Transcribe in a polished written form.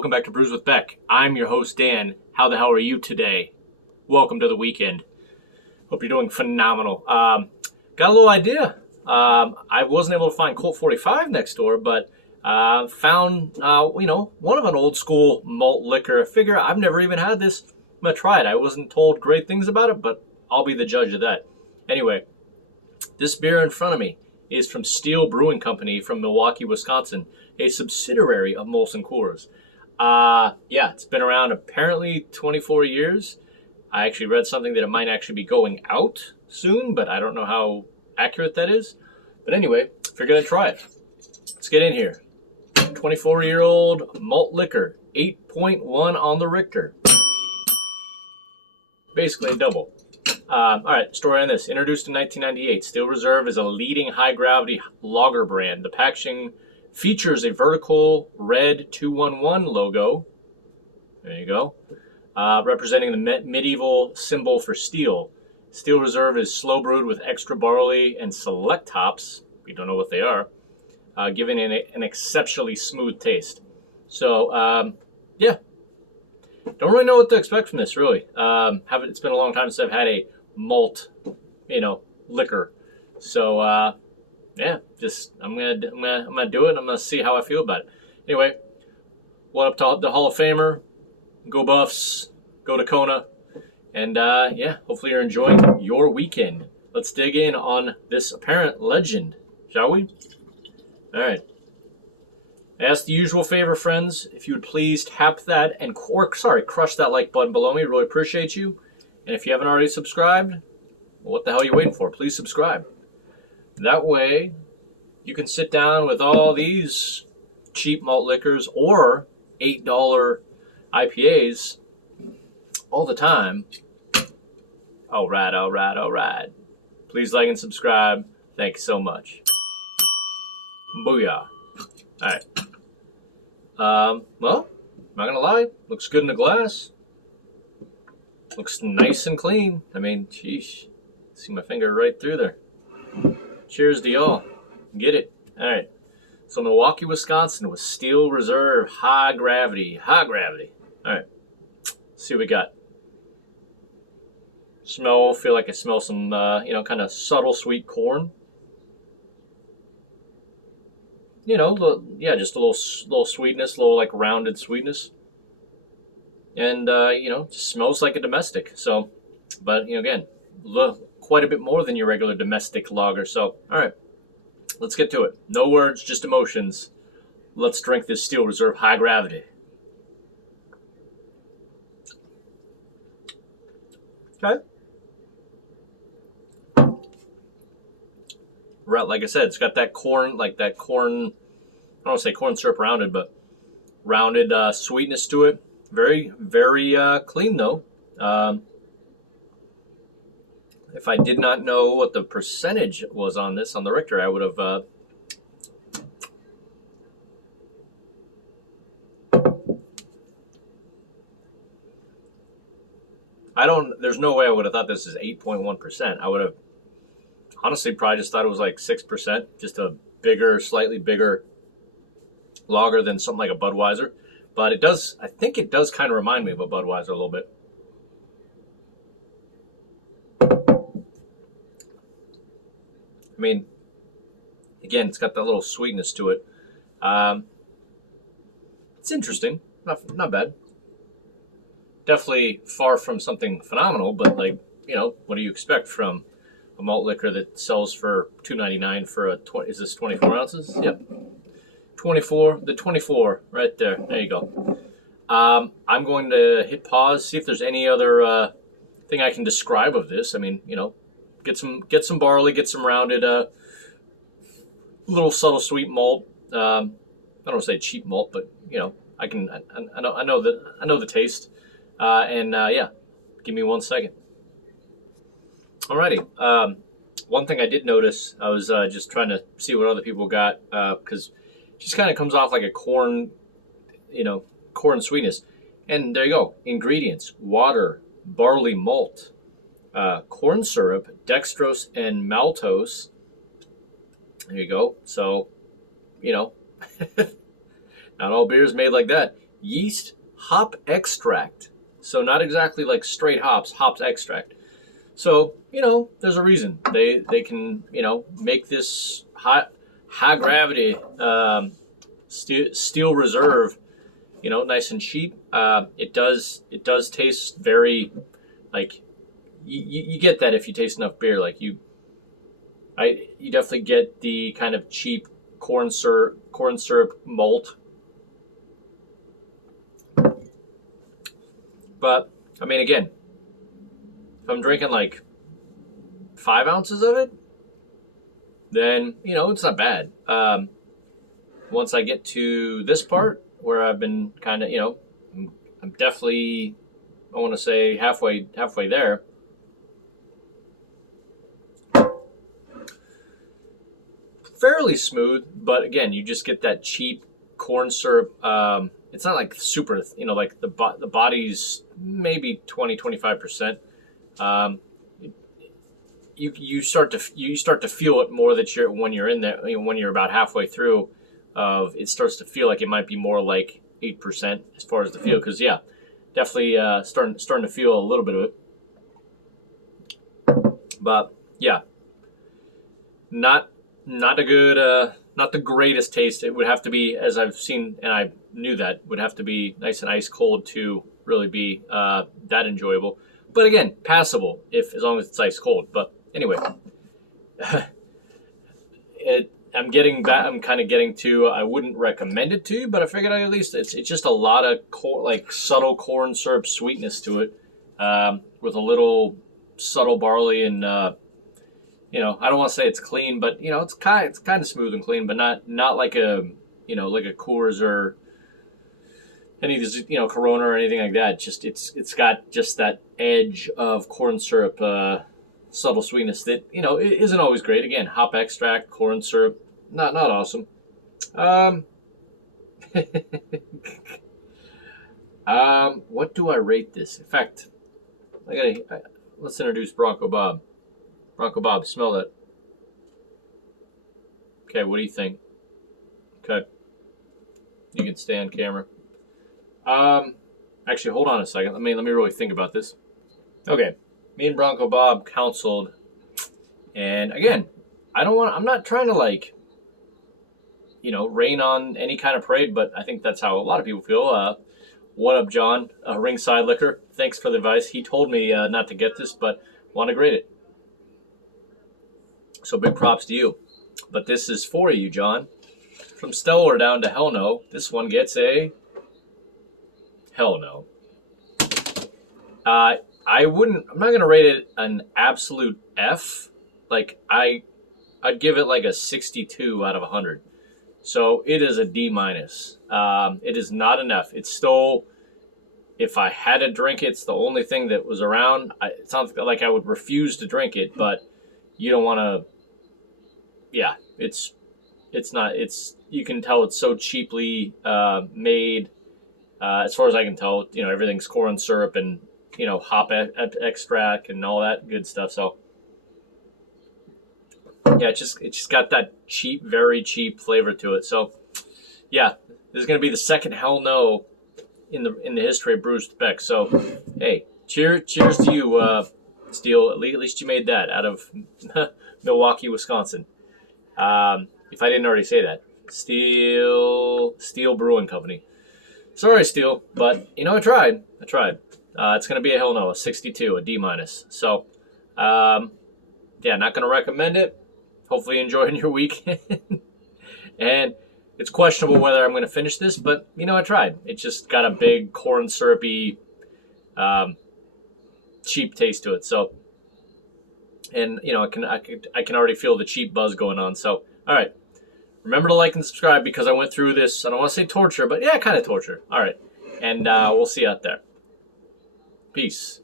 welcome back to Brews with Beck. I'm your host, Dan. How the hell are you today? Welcome to the weekend. Hope you're doing phenomenal. Got a little idea. I wasn't able to find Colt 45 next door, but found, one of an old school malt liquor. I figure I've never even had this. I'm going to try it. I wasn't told great things about it, but I'll be the judge of that. Anyway, this beer in front of me is from Steel Brewing Company from Milwaukee, Wisconsin, a subsidiary of Molson Coors. It's been around apparently 24 years. I actually read something that it might actually be going out soon, but I don't know how accurate that is. But anyway, if you're going to try it, let's get in here. 24-year-old malt liquor, 8.1 on the Richter. Basically a double. All right, story on this. Introduced in 1998, Steel Reserve is a leading high-gravity lager brand. The packaging features a vertical red 211 logo. There you go. Representing the medieval symbol for steel. Steel Reserve is slow brewed with extra barley and select hops. We don't know what they are. Giving it an exceptionally smooth taste. So, don't really know what to expect from this, really. It's been a long time since I've had a malt, liquor. So, I'm gonna do it. I'm gonna see how I feel about it. Anyway, what up to the Hall of Famer? Go Buffs, go to Kona, and hopefully you're enjoying your weekend. Let's dig in on this apparent legend, shall we? All right. I ask the usual favor, friends, if you would please tap that and crush that like button below me. Really appreciate you. And if you haven't already subscribed, well, what the hell are you waiting for? Please subscribe. That way, you can sit down with all these cheap malt liquors or $8 IPAs all the time. All right. Please like and subscribe. Thank you so much. Booyah. All right. I'm not going to lie. Looks good in the glass. Looks nice and clean. I mean, sheesh. See my finger right through there. Cheers to y'all. Get it. All right. So Milwaukee, Wisconsin with Steel Reserve High Gravity. All right. Let's see what we got. Feel like I smell some, kind of subtle sweet corn. Just a little sweetness, a little like rounded sweetness. And, just smells like a domestic. So, but, again, quite a bit more than your regular domestic lager. So, all right, let's get to it. No words, just emotions. Let's drink this Steel Reserve High Gravity. Okay. Right, like I said, it's got that corn, I don't want to say corn syrup rounded, but rounded sweetness to it. Very, very clean, though. If I did not know what the percentage was on this, on the Richter, I would have... There's no way I would have thought this is 8.1%. I would have honestly probably just thought it was like 6%, just a slightly bigger lager than something like a Budweiser. But I think it does kind of remind me of a Budweiser a little bit. I mean, again, it's got that little sweetness to it. It's interesting. Not bad. Definitely far from something phenomenal, but what do you expect from a malt liquor that sells for $2.99 for is this 24 ounces? Yep. 24, the 24 right there. There you go. I'm going to hit pause, see if there's any other thing I can describe of this. I mean, get some barley, get some rounded, little subtle sweet malt. I don't want to say cheap malt, but I know the taste. Give me 1 second. Alrighty. One thing I did notice, I was just trying to see what other people got, because it just kind of comes off like a corn sweetness. And there you go. Ingredients: water, barley malt, corn syrup, dextrose, and maltose. There you go. So, not all beer is made like that. yeast hop extract. So not exactly like straight hops, hops extract. So, there's a reason they can, make this high gravity steel reserve, nice and cheap. It does taste very like you get that if you taste enough beer. Like you definitely get the kind of cheap corn syrup malt. But I mean, again, if I'm drinking like 5 ounces of it, then it's not bad. Once I get to this part where I've been kind of, I'm definitely, I want to say halfway there. Fairly smooth, but again, you just get that cheap corn syrup. It's not like super, like the body's maybe 20-25%. You start to feel it more that when you're in there, when you're about halfway through. It starts to feel like it might be more like 8% as far as the feel, because definitely starting to feel a little bit of it. But yeah, not a good, not the greatest taste. It would have to be, as I've seen and I knew that, would have to be nice and ice cold to really be that enjoyable. But again, passable as long as it's ice cold. But anyway, I'm kind of getting to. I wouldn't recommend it to you, but I figured at least it's just a lot of subtle corn syrup sweetness to it, with a little subtle barley and I don't want to say it's clean, but it's kind of smooth and clean, but not like a like a Coors or any of these Corona or anything like that. Just it's got just that edge of corn syrup. Subtle sweetness that it isn't always great. Again, hop extract, corn syrup, not awesome. What do I rate this? In fact, let's introduce Bronco Bob. Bronco Bob, smell that. Okay, what do you think? Okay, you can stay on camera. Actually, hold on a second. Let me really think about this. Okay. Me and Bronco Bob counseled, and again, I'm not trying to rain on any kind of parade, but I think that's how a lot of people feel. What up, John? Ringside Liquor. Thanks for the advice. He told me not to get this, but want to grade it. So big props to you. But this is for you, John. From stellar down to hell no, this one gets a hell no. I'm not going to rate it an absolute F. I'd give it like a 62 out of 100. So it is a D minus. It is not enough. It's still, if I had to drink it, it's the only thing that was around. It's not like I would refuse to drink it, but you don't want to, it's not, you can tell it's so cheaply made. As far as I can tell, everything's corn syrup and hop extract and all that good stuff. So yeah, it just got that cheap, very cheap flavor to it. So yeah, this is going to be the second hell no in the history of Brews with Beck. So hey, cheers to you, Steel. At least you made that out of Milwaukee, Wisconsin. If I didn't already say that, Steel Brewing Company. Sorry, Steel, but I tried. It's going to be a hell no, a 62, a D minus. So, not going to recommend it. Hopefully you're enjoying your weekend. And it's questionable whether I'm going to finish this, but, I tried. It just got a big corn syrupy, cheap taste to it. So, and, I can already feel the cheap buzz going on. So, all right. Remember to like and subscribe because I went through this, I don't want to say torture, but yeah, kind of torture. All right. And we'll see you out there. Peace.